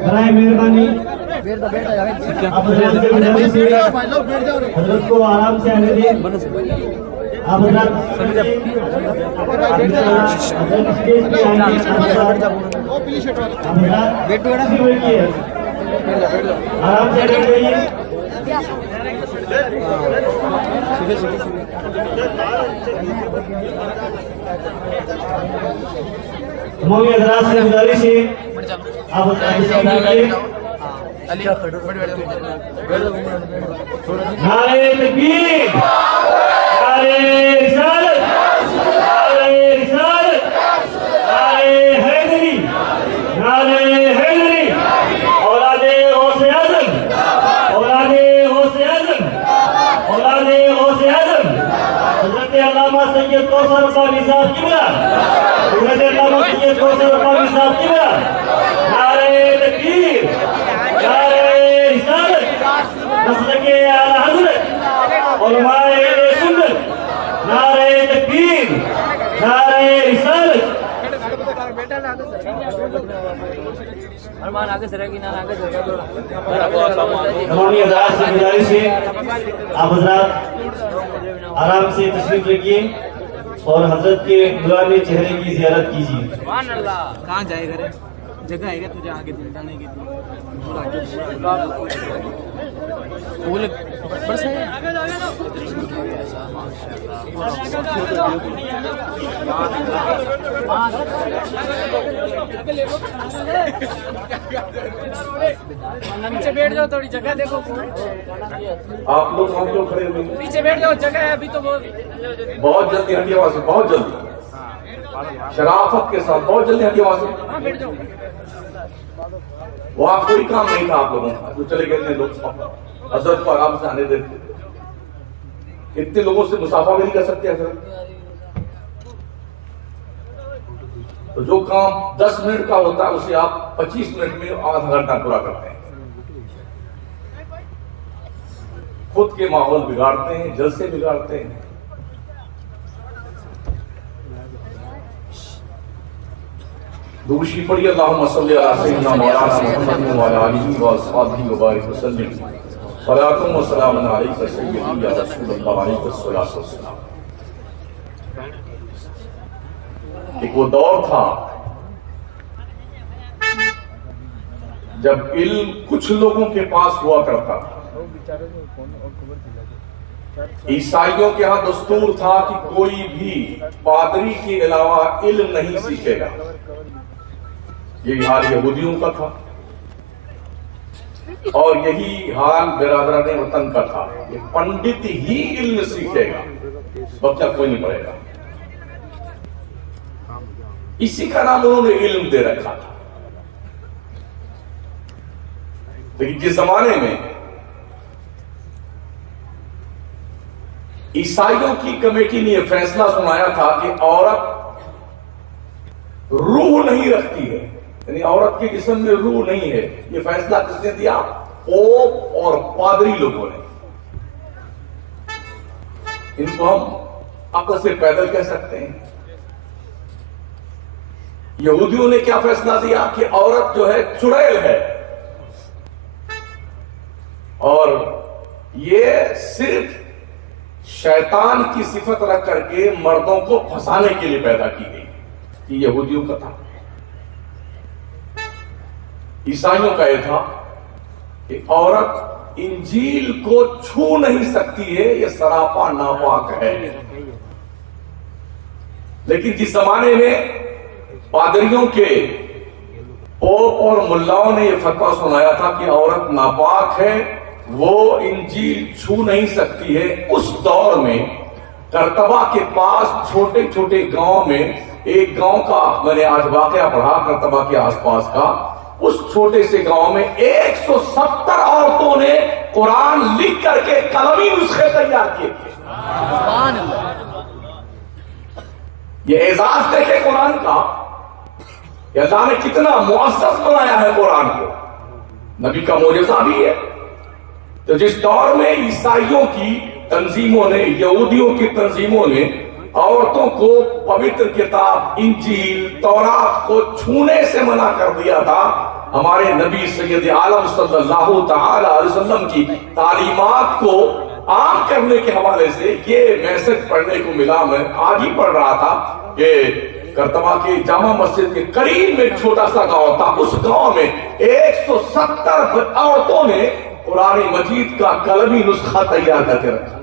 برائے مہربانی۔ آپ حضرات سے گزارش ہے حضرت کو آرام سے آنے دیں۔ آپ حضرات اسٹیج پہ آئیں گے، آرام سے بیٹھ جائیے۔ تمام حضرات سے گزارش ہے آپ نعرے تکبیر، نعرے رسالت، نعرے رسالت، نعرے حیدری، نعرے حیدری، اولاد غوث اعظم، اولاد غوث اعظم، اولاد غوث اعظم حضرت علامہ سید کوثر ربانی صاحب قبلہ، حضرت علامہ سید کوثر ربانی صاحب قبلہ، نعرے تکبیر، نعرے رسالت، مسلک اعلی حضرت علماء اہل سنت، نعرے تکبیر، نعرے رسالت۔ تمام حضرات سے گزارش ہے آپ حضرات آرام سے تشریف رکھیے اور حضرت کے نورانی چہرے کی زیارت کیجیے۔ کہاں جائے گا؟ جگہ ہے گا تجھے آگے جانے کی؟ نیچے بیٹھ جاؤ، تھوڑی جگہ دیکھو۔ آپ لوگ وہاں کیوں کھڑے ہوئے؟ نیچے بیٹھ جاؤ، جگہ ہے ابھی تو بہت جلدی ہٹی آواز سے، بہت جلدی شرافت کے ساتھ بہت جلدی ہٹی آواز سے۔ ہاں بیٹھ جاؤ۔ وہاں کوئی کام نہیں تھا آپ لوگوں کا، جو چلے گئے تھے لوگ حضرت کو آرام سے آنے دیتے۔ اتنے لوگوں سے مسافہ بھی نہیں کر سکتے حضرت، تو جو کام 10 منٹ کا ہوتا ہے اسے آپ 25 منٹ میں آدھا گھنٹہ پورا کرتے ہیں۔ خود کے ماحول بگاڑتے ہیں، جلسے بگاڑتے ہیں۔ دوشی پڑھی اللہم صلی علی سیدنا مولانا محمد وعلی آلہ واصحابہ وبارک وسلم صلاۃ و سلام علیک سیدی یا رسول اللہ علیہ السلام۔ ایک وہ دور تھا جب علم کچھ لوگوں کے پاس ہوا کرتا تھا۔ عیسائیوں کے ہاں دستور تھا کہ کوئی بھی پادری کے علاوہ علم نہیں سیکھے گا، یہی حال یہودیوں کا تھا اور یہی حال برادران وطن کا تھا۔ یہ پنڈت ہی علم سیکھے گا، بچہ کوئی نہیں پڑھے گا۔ اسی کا نام انہوں نے علم دے رکھا تھا۔ لیکن جس زمانے میں عیسائیوں کی کمیٹی نے یہ فیصلہ سنایا تھا کہ عورت روح نہیں رکھتی ہے، یعنی عورت کے جسم میں روح نہیں ہے. یہ فیصلہ کس نے دیا؟ پوپ اور پادری لوگوں نے. ان کو ہم عقل سے پیدل کہہ سکتے ہیں. یہودیوں نے کیا فیصلہ دیا کہ عورت جو ہے چڑیل ہے، اور یہ صرف شیطان کی صفت رکھ کر کے مردوں کو پھنسانے کے لیے پیدا کی گئی. یہ یہودیوں کا تھا. عیسائیوں کا یہ تھا کہ عورت انجیل کو چھو نہیں سکتی ہے، یہ سراپا ناپاک ہے. لیکن جس زمانے میں پادریوں کے پوپ اور ملاؤں نے یہ فتویٰ سنایا تھا کہ عورت ناپاک ہے، وہ انجیل چھو نہیں سکتی ہے، اس دور میں کرتبہ کے پاس چھوٹے چھوٹے گاؤں میں، ایک گاؤں کا میں نے آج واقعہ پڑھا کرتبہ کے آس پاس کا، اس چھوٹے سے گاؤں میں 170 عورتوں نے قرآن لکھ کر کے قلمی نسخے تیار کیے تھے. یہ اعزاز دیکھے قرآن کا، یہ اللہ نے کتنا معزز بنایا ہے قرآن کو. نبی کا معجزہ بھی ہے. تو جس دور میں عیسائیوں کی تنظیموں نے، یہودیوں کی تنظیموں نے عورتوں کو پوتر کتاب انجیل تورات کو چھونے سے منع کر دیا تھا، ہمارے نبی سید عالم صلی اللہ تعالی علیہ وسلم کی تعلیمات کو عام کرنے کے حوالے سے یہ میسج پڑھنے کو ملا. میں آج ہی پڑھ رہا تھا کہ کرتبہ کی جامع مسجد کے قریب میں ایک چھوٹا سا گاؤں تھا، اس گاؤں میں 170 عورتوں نے قرآن مجید کا قلمی نسخہ تیار کر کے رکھا.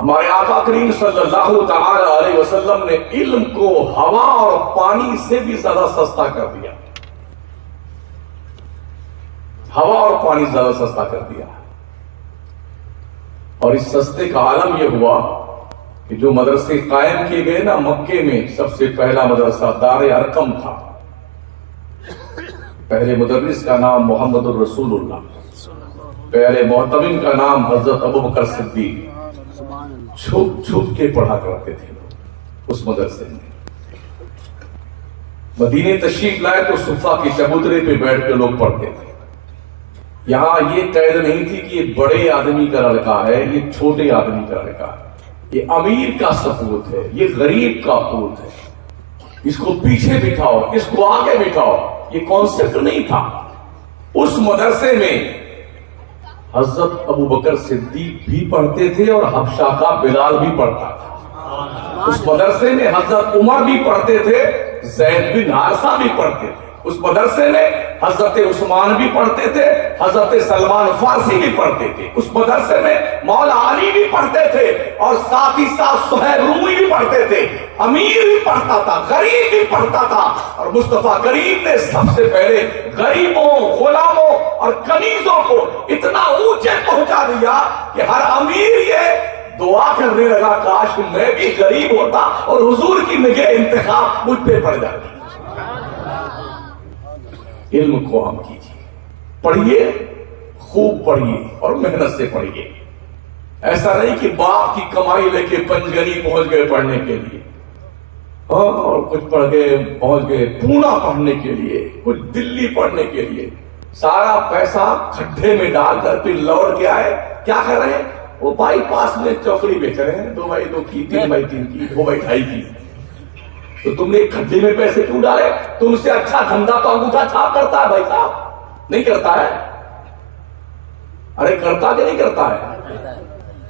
ہمارے آقا کریم صلی اللہ تعالی علیہ وسلم نے علم کو ہوا اور پانی سے بھی زیادہ سستا کر دیا. ہوا اور پانی زیادہ سستا کر دیا. اور اس سستے کا عالم یہ ہوا کہ جو مدرسے قائم کیے گئے نا مکے میں، سب سے پہلا مدرسہ دار ارقم تھا. پہلے مدرس کا نام محمد الرسول اللہ، پہلے محتمم کا نام حضرت ابوبکر صدیق. چھپ چھپ کے پڑھا کرتے تھے لوگ اس مدرسے میں. مدینے تشریف لائے تو صفہ کی چبوترے پہ بیٹھ کے لوگ پڑھتے تھے. یہاں یہ قید نہیں تھی کہ یہ بڑے آدمی کا لڑکا ہے، یہ چھوٹے آدمی کا لڑکا ہے، یہ امیر کا سپوت ہے، یہ غریب کا پوت ہے، اس کو پیچھے بٹھاؤ، اس کو آگے بٹھاؤ. یہ کانسیپٹ نہیں تھا. اس مدرسے میں حضرت ابوبکر صدیق بھی پڑھتے تھے اور حبشہ کا بلال بھی پڑھتا تھا. اس مدرسے میں حضرت عمر بھی پڑھتے تھے، زید بن حارثہ بھی پڑھتے تھے. اس مدرسے میں حضرت عثمان بھی پڑھتے تھے، حضرت سلمان فارسی بھی پڑھتے تھے. اس مدرسے میں مولا علی بھی پڑھتے تھے، اور ساتھ ہی ساتھ سہیب رومی بھی پڑھتے تھے. امیر بھی پڑھتا تھا، غریب بھی پڑھتا تھا. اور مصطفیٰ کریم نے سب سے پہلے غریبوں، غلاموں اور کنیزوں کو اتنا اونچے پہنچا دیا کہ ہر امیر یہ دعا کرنے لگا کاش میں بھی غریب ہوتا اور حضور کی نگہ انتخاب مجھ پہ پڑ جاتی. علم کو ہم کیجیے، پڑھیے، خوب پڑھیے اور محنت سے پڑھیے. ایسا نہیں کہ باپ کی کمائی لے کے پنجگنی پہنچ گئے پڑھنے کے لیے، اور کچھ پڑھ گئے پہنچ گئے پونا پڑھنے کے لیے، کچھ دلی پڑھنے کے لیے. سارا پیسہ کھڈے میں ڈال کر پھر لوٹ کے آئے. کیا کر رہے ہیں؟ وہ بائی پاس میں چوکڑی بیچ رہے ہیں، 2x2 کی، 3x3 کی، 2x2.5 کی. تو تم نے کھڈے میں پیسے کیوں ڈالے؟ تم سے اچھا دھندا تو انگوٹھا چھاپ کرتا ہے بھائی صاحب. نہیں کرتا ہے؟ ارے کرتا کہ نہیں کرتا ہے؟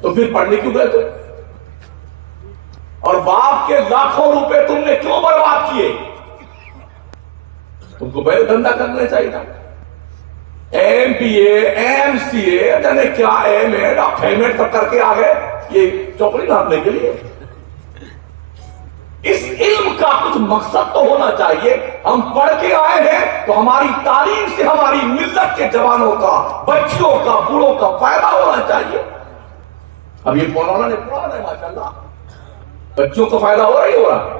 تو پھر پڑھنے کیوں گئے تم؟ اور باپ کے لاکھوں روپے تم نے کیوں برباد کیے؟ تم کو پہلے دھندا کرنا چاہیے تھا. MBA MCA جانے کیا پیمنٹ تک کر کے آ گئے یہ چوکڑی ناپنے کے لیے. اس علم کا کچھ مقصد تو ہونا چاہیے. ہم پڑھ کے آئے ہیں تو ہماری تعلیم سے ہماری ملت کے جوانوں کا، بچیوں کا، بوڑھوں کا فائدہ ہونا چاہیے. اب یہ مولانا نے پڑھا ہے ماشاءاللہ، بچوں کو فائدہ ہو رہا ہی ہو رہا.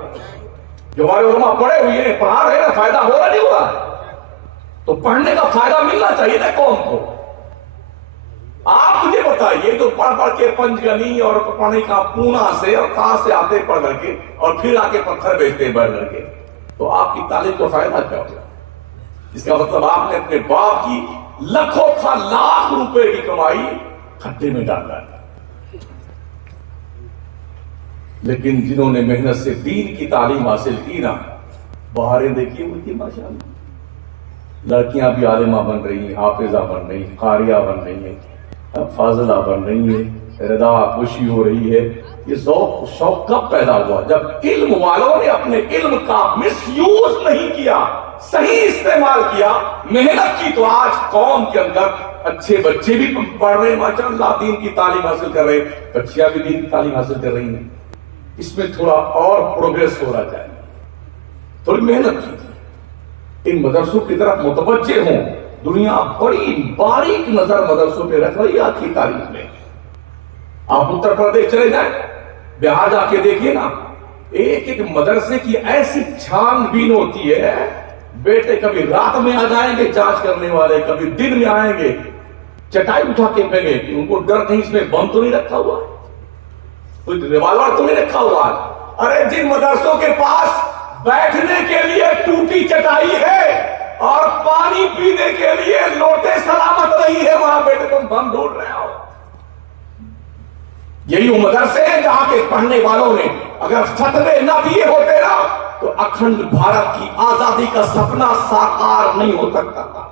جو ہمارے علماء پڑھے ہوئے ہیں، پڑھا رہے ہیں، فائدہ ہو رہا نہیں ہو رہا. تو پڑھنے کا فائدہ ملنا چاہیے نا قوم کو. ہوتا ہے یہ تو پڑھ کے پنجگنی اور پانی کا پونا سے اور کہاں سے آتے پڑھ کر کے اور پھر آ کے پتھر بیچتے بڑھ کر کے، تو آپ کی تعلیم کو فائدہ کیا ہوگا؟ اس کا مطلب آپ نے اپنے باپ کی لاکھوں لاکھ روپے کی کمائی کھڈے میں ڈالا ہے۔ لیکن جنہوں نے محنت سے دین کی تعلیم حاصل کی نا، بہاریں دیکھیے ان کی ماشاءاللہ، لڑکیاں بھی عالمہ بن رہی ہیں، حافظہ بن رہی ہیں، قاریہ بن رہی ہیں، فاضلہ بن رہی ہیں، رضا خوشی ہو رہی ہے۔ یہ شوق کب پیدا ہوا؟ جب علم والوں نے اپنے علم کا مس یوز نہیں کیا، صحیح استعمال کیا، محنت کی، تو آج قوم کے اندر اچھے بچے بھی پڑھ رہے ہیں ماشاءاللہ، دین کی تعلیم حاصل کر رہے ہیں، بچیاں بھی دین کی تعلیم حاصل کر رہی ہیں۔ اس میں تھوڑا اور پروگریس ہو رہا چاہیے، تھوڑی محنت کی، ان مدرسوں کی طرف متوجہ ہوں۔ دنیا بڑی باریک نظر مدرسوں پہ رکھ رہی ہے آج کی تاریخ میں۔ آپ اتر پردیش چلے جائیں، بہار جا کے دیکھیے نا، ایک ایک مدرسے کی ایسی چھان بین ہوتی ہے، بیٹے کبھی رات میں آ جائیں گے جانچ کرنے والے، کبھی دن میں آئیں گے، چٹائی اٹھا کے پھینگے کہ ان کو ڈر نہیں اس میں بم تو نہیں رکھا ہوا، کوئی ریوالور تو نہیں رکھا ہوا۔ ارے جن مدرسوں کے پاس بیٹھنے کے لیے ٹوٹی چٹائی ہے اور پانی پینے کے لیے لوٹے سلامت نہیں ہے، وہاں بیٹے تم بم ڈھونڈ رہے ہو۔ یہی وہ مدرسے ہیں جہاں کے پڑھنے والوں نے اگر فتوے نہ دیے ہوتے نا تو اکھنڈ بھارت کی آزادی کا سپنا ساکار نہیں ہو سکتا تھا۔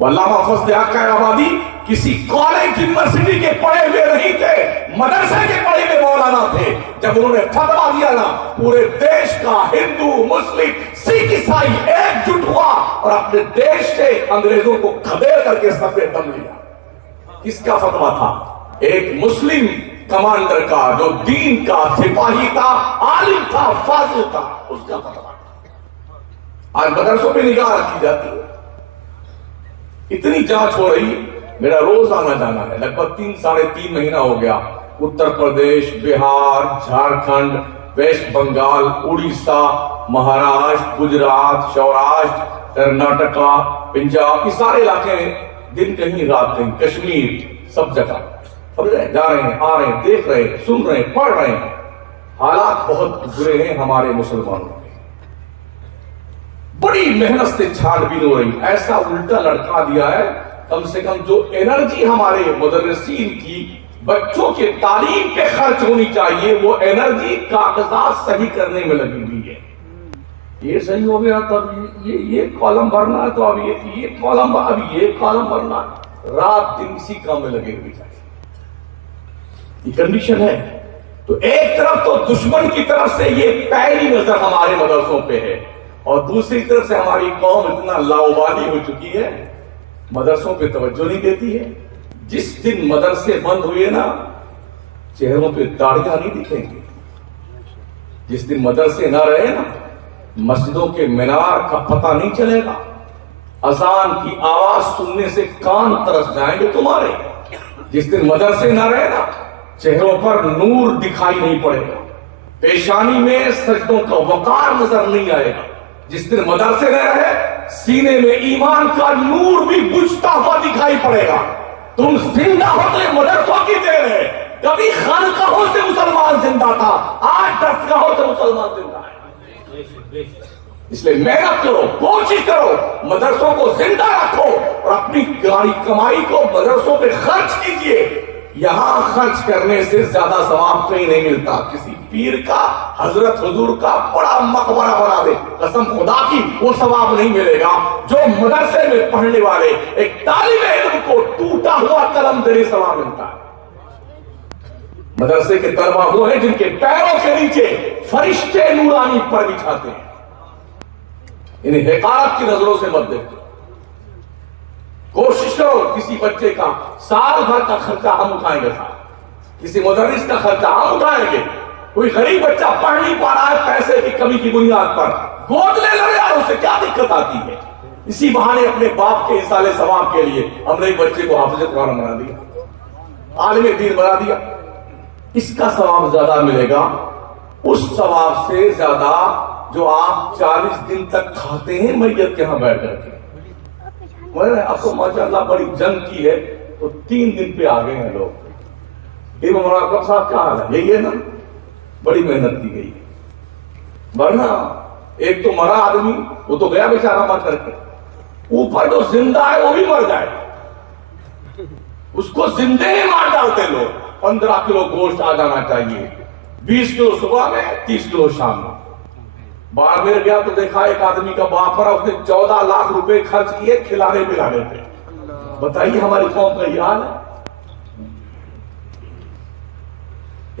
علامہ فضل حق آبادی کسی کالج یونیورسٹی کے پڑھے ہوئے نہیں تھے، مدرسے کے پڑھے ہوئے مولانا تھے۔ جب انہوں نے فتویٰ دیا نا، پورے دیش کا ہندو، مسلم، سکھ، عیسائی ایک جٹ ہوا اور اپنے دیش سے انگریزوں کو کھدیر کر کے سب نے دم لیا۔ کس کا فتویٰ تھا؟ ایک مسلم کمانڈر کا، جو دین کا سپاہی تھا، عالم تھا، فاضل تھا، اس کا فتویٰ تھا۔ آج مدرسوں پہ نگاہ رکھی جاتی ہے، اتنی جانچ ہو رہی، میرا روز آنا جانا ہے، لگ بھگ 3-3.5 مہینہ ہو گیا۔ اتر پردیش، بہار، جھارکھنڈ، ویسٹ بنگال، اڑیسہ، مہاراشٹر، گجرات، سوراشٹر، کرناٹکا، پنجاب، یہ سارے علاقے میں دن کہیں رات کہیں، کشمیر، سب جگہ جا رہے ہیں، آ رہے ہیں، دیکھ رہے ہیں، سن رہے ہیں، پڑھ رہے ہیں۔ حالات بہت برے ہیں ہمارے مسلمانوں کے، بڑی محنت سے چھان بین ہو رہی۔ ایسا الٹا لڑکا دیا ہے، کم سے کم جو انرجی ہمارے مدرسین کی بچوں کے تعلیم پہ خرچ ہونی چاہیے، وہ انرجی کاغذات صحیح کرنے میں لگی ہوئی ہے۔ یہ صحیح ہو گیا تو اب یہ کالم بھرنا ہے، تو اب یہ کالم، اب یہ کالم بھرنا، رات دن اسی کام میں لگے ہوئے چاہیے۔ یہ کنڈیشن ہے۔ تو ایک طرف تو دشمن کی طرف سے یہ پہلی نظر ہمارے مدرسوں پہ ہے، اور دوسری طرف سے ہماری قوم اتنا لاؤبالی ہو چکی ہے، مدرسوں پہ توجہ نہیں دیتی ہے۔ جس دن مدرسے بند ہوئے نا، چہروں پہ داڑیاں نہیں دکھیں گی۔ جس دن مدرسے نہ رہے نا، مسجدوں کے مینار کا پتہ نہیں چلے گا، اذان کی آواز سننے سے کان ترس جائیں گے تمہارے۔ جس دن مدرسے نہ رہے نا، چہروں پر نور دکھائی نہیں پڑے گا، پیشانی میں سجدوں کا وقار نظر نہیں آئے گا۔ جس دن مدرسے نہ رہے، سینے میں ایمان کا نور بھی بجھتا ہوا دکھائی پڑے گا۔ تم زندہ ہو تو یہ مدرسوں کی دیر ہے۔ کبھی خانقاہوں سے مسلمان زندہ تھا، آج درسگاہوں سے مسلمان زندہ ہے۔ اس لیے محنت کرو، کوشش کرو، مدرسوں کو زندہ رکھو اور اپنی کمائی کو مدرسوں پہ خرچ کیجئے۔ یہاں خرچ کرنے سے زیادہ ثواب کہیں نہیں ملتا۔ کسی پیر کا، حضرت حضور کا بڑا مقبرہ بنا دے، قسم خدا کی وہ ثواب نہیں ملے گا۔ جو مدرسے میں پڑھنے والے ایک طالب علم کو ٹوٹا ہوا قلم دے ثواب ملتا ہے۔ مدرسے کے طلبہ وہ ہیں جن کے پیروں کے نیچے فرشتے نورانی پر بچھاتے ہیں۔ انہیں حقارت کی نظروں سے مت دیکھو۔ کوشش کرو، کسی بچے کا سال بھر کا خرچہ ہم اٹھائیں گے، کسی مدرس کا خرچہ ہم اٹھائیں گے۔ کوئی غریب بچہ پڑھ نہیں پا رہا ہے پیسے کی کمی کی بنیاد پر، گود لے لو یار، اسے کیا دقت آتی ہے؟ اسی بہانے اپنے باپ کے ایصال ثواب کے لیے ہم نے ایک بچے کو حافظ قرآن بنا دیا، عالم دین بنا دیا۔ اس کا ثواب زیادہ ملے گا اس ثواب سے زیادہ جو آپ 40 دن تک کھاتے ہیں میت کے ہاں بیٹھ کر کے۔ اب تو ماشاءاللہ بڑی جنگ کی ہے، تو 3 دن پہ آ گئے ہیں لوگ. امام مراقب صاحب کیا حال ہے؟ یہی ہے نا, بڑی محنت کی گئی, ورنہ ایک تو مرا آدمی, وہ تو گیا بیچارہ مر کر کے, اوپر جو زندہ ہے وہ بھی مر جائے, اس کو زندے ہی مار ڈالتے لوگ. 15 کلو گوشت آ جانا چاہیے, 20 کلو صبح میں, 30 کلو شام میں. بارمیر گیا تو دیکھا ایک آدمی کا باپ مرا, اس نے 14 لاکھ روپے خرچ کیے کھلانے پلانے پہ. بتائیے ہماری قوم کا یہ حال ہے.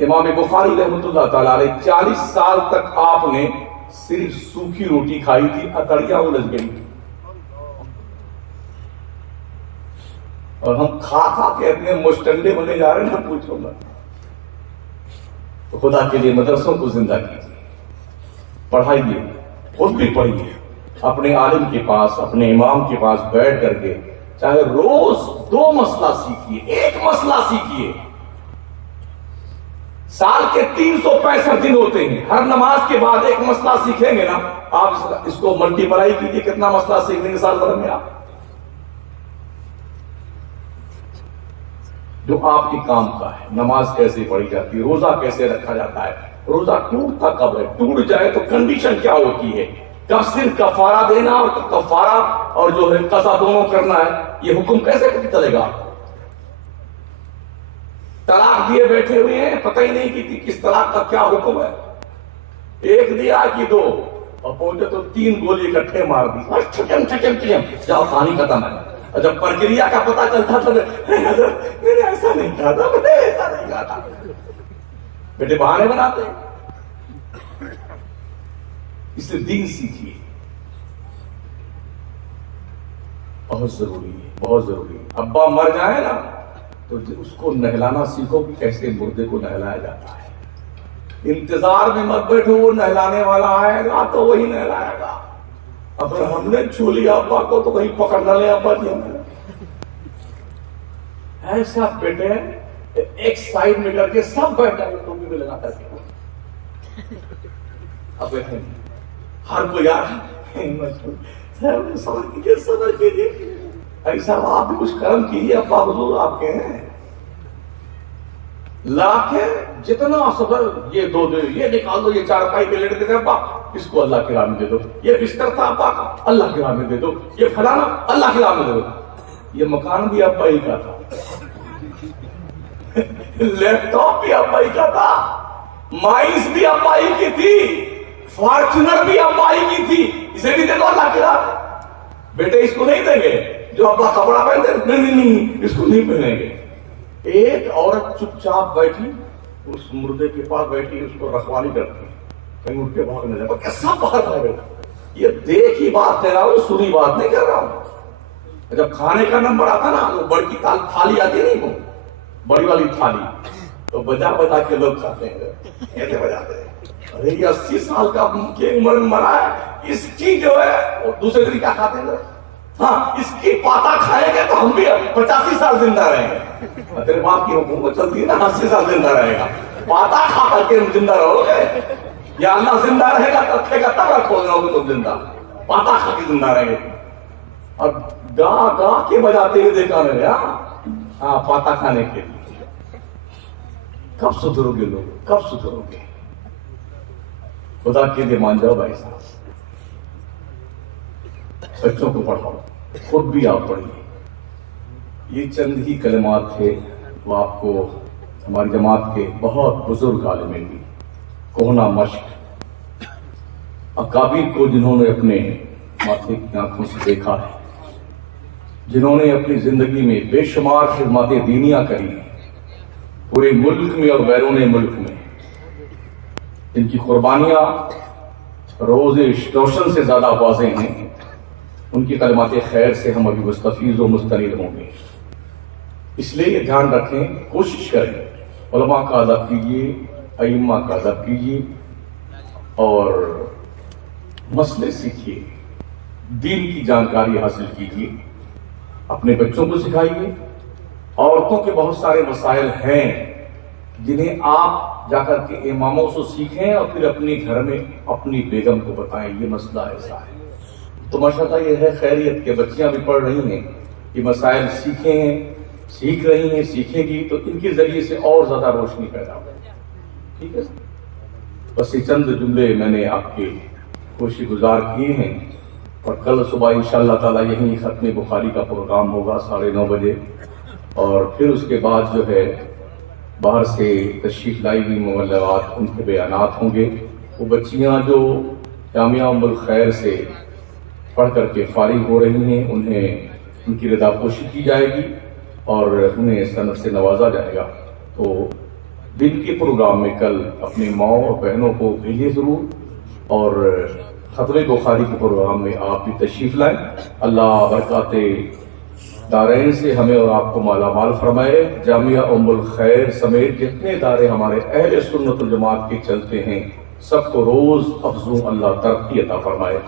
امام بخاری رحمۃ اللہ تعالیٰ علیہ 40 سال تک آپ نے صرف سوکھی روٹی کھائی تھی, اتڑیاں الجھ گئی, اور ہم کھا کھا کے اتنے مشٹنڈے بنے جا رہے ہیں نہ پوچھو گا. خدا کے لیے مدرسوں کو زندہ کیجیے, پڑھائیے, خود بھی پڑھیے, اپنے عالم کے پاس, اپنے امام کے پاس بیٹھ کر کے چاہے روز 2 مسئلہ سیکھیے, 1 مسئلہ سیکھیے. سال کے 365 دن ہوتے ہیں, ہر نماز کے بعد 1 مسئلہ سیکھیں گے نا, آپ اس کو ملٹی پلائی کیجیے, کتنا مسئلہ سیکھ لیں گے سال بھر میں آپ, جو آپ کے کام کا ہے. نماز کیسے پڑھی جاتی ہے, روزہ کیسے رکھا جاتا ہے, روزہ ٹوٹتا کب ہے, ٹوٹ جائے تو کنڈیشن کیا ہوتی ہے, کب صرف کفارہ دینا اور کفارہ اور جو ہے قضا دونوں کرنا ہے, یہ حکم کیسے چلے گا. طلاق دیے بیٹھے ہوئے ہیں, پتہ ہی نہیں کہ کس طلاق کا کیا حکم ہے. 1 دیا کہ 2, اور پہنچے تو 3 گولی اکٹھے مار دی, جاؤ کہانی ختم ہے. اور جب پرکریا کا پتہ چلتا تو حضرت میں نے ایسا نہیں کہا تھا, میں نے ایسا نہیں کہا تھا. بیٹے بہانے بناتے ہیں. اس سے دین سیکھیے, بہت ضروری ہے, بہت ضروری ہے. ابا مر جائے نا تو اس کو نہلانا سیکھو کہ کیسے مردے کو نہلایا جاتا ہے. انتظار میں مت بیٹھو, وہ نہلانے والا آئے گا تو وہی نہلائے گا. اگر ہم نے چھو لیا ابا کو تو کہیں پکڑ نہ لے ابا جی ہمیں. ایسا بیٹے ایک سائڈ میں کر کے سب بیٹھا ہے, ٹوپی میں لگا کر کے اب بیٹھے ہر کوئی آ سمجھ کیجیے, ایسا آپ بھی کچھ کرم کیجیے. ابا حضور آپ کے ہیں, لا کے جتنا صبر, یہ 2 دے, یہ نکال دو, یہ 4 پائی پہ لیٹ دیتے ابا, اس کو اللہ کے راہ میں دے دو. یہ بستر تھا ابا کا, اللہ کے راہ میں دے دو. یہ فلانا اللہ کے راہ میں دے دو. یہ مکان بھی ابا ہی کا تھا, لیپ ٹاپ بھی ابا ہی کا تھا, مائنس بھی ابا ہی کی تھی, فارچونر بھی ابا ہی کی تھی. اسے بھی دے دو اللہ کے راہ. بیٹے اس کو نہیں دیں گے, جو ابا کپڑا پہنتے نہیں, اس کو نہیں پہنیں گے. ایک عورت چپ چاپ بیٹھی, اس مردے کے پاس بیٹھی, اس کو رکھوالی کرتی, کہیں اٹھ کے باہر نہ جائے. کیسا باہر آئے گا, یہ دیکھی بات کہہ رہا ہوں, سنی بات نہیں کر رہا ہوں. جب کھانے کا نمبر آتا نا, وہ بڑی تھالی آتی نہیں, وہ بڑی والی تھالی, تو بجا بجا کے لوگ کھاتے ہیں, ایسے بجاتے ہیں. ارے یہ 80 سال کا عمر میں مرا ہے, اس کی جو ہے وہ دوسرے دن کیا کھاتے ہیں, ہاں اس کی پاتا کھائیں گے تو ہم بھی 85 سال زندہ رہیں گے. تیرے باپ کی حکومت چلتی ہے نا, 80 سال زندہ رہے گا. پاتا کھا کر کے زندہ رہو گے, یا اللہ زندہ رہے گا رکھے گا تب رکھو گے تم زندہ, پاتا کھا کے زندہ رہیں گے. اور گا گا کے بجاتے ہوئے دیکھا میں نے, ہاں پاتا کھانے کے لیے. کب سدھرو گے لوگ, کب سدھرو گے؟ خدا کے لیے مان جاؤ بھائی صاحب, بچوں کو پڑھاؤ, خود بھی آپ پڑھیے. یہ چند ہی کلمات تھے, وہ آپ کو ہماری جماعت کے بہت بزرگ عالمین بھی, کوہنا مشق, اکابر کو جنہوں نے اپنے ماتھے کی آنکھوں سے دیکھا ہے, جنہوں نے اپنی زندگی میں بے شمار خدماتیں دینیاں کری ہیں پورے ملک میں اور بیرون ملک میں, ان کی قربانیاں روز روشن سے زیادہ واضح ہیں. ان کی کلمات خیر سے ہم ابھی مستفیض و مستنیر ہوں گے. اس لیے یہ دھیان رکھیں, کوشش کریں, علماء کا ادب کیجیے, ائمہ کا ادب کیجیے, اور مسئلے سیکھیے, دین کی جانکاری حاصل کیجیے, اپنے بچوں کو سکھائیے. عورتوں کے بہت سارے مسائل ہیں جنہیں آپ جا کر کے اماموں سے سیکھیں اور پھر اپنے گھر میں اپنی بیگم کو بتائیں یہ مسئلہ ایسا ہے. تو ماشاءاللہ یہ ہے خیریت کے بچیاں بھی پڑھ رہی ہیں, یہ مسائل سیکھیں ہیں, سیکھ رہی ہیں، سیکھیں گی تو ان کے ذریعے سے اور زیادہ روشنی پیدا ہو. ٹھیک ہے، بس یہ چند جملے میں نے آپ کے کوشش گزار کیے ہیں. اور کل صبح انشاءاللہ تعالی یہیں ختم بخاری کا پروگرام ہوگا 9:30 بجے، اور پھر اس کے بعد جو ہے باہر سے تشریف لائی ہوئی مبلغات، ان کے بیانات ہوں گے. وہ بچیاں جو جامعہ ام الخیر سے پڑھ کر کے فارغ ہو رہی ہیں، انہیں ان کی رضا پوشی کی جائے گی اور انہیں سند سے نوازا جائے گا. تو دن کے پروگرام میں کل اپنی ماں اور بہنوں کو بھیجیے ضرور، اور ختم بخاری کے پروگرام میں آپ بھی تشریف لائیں. اللہ برکات دارین سے ہمیں اور آپ کو مالا مال فرمائے. جامعہ ام الخیر سمیت جتنے ادارے ہمارے اہل سنت الجماعت کے چلتے ہیں، سب کو روز افزوں اللہ ترقی عطا فرمائے.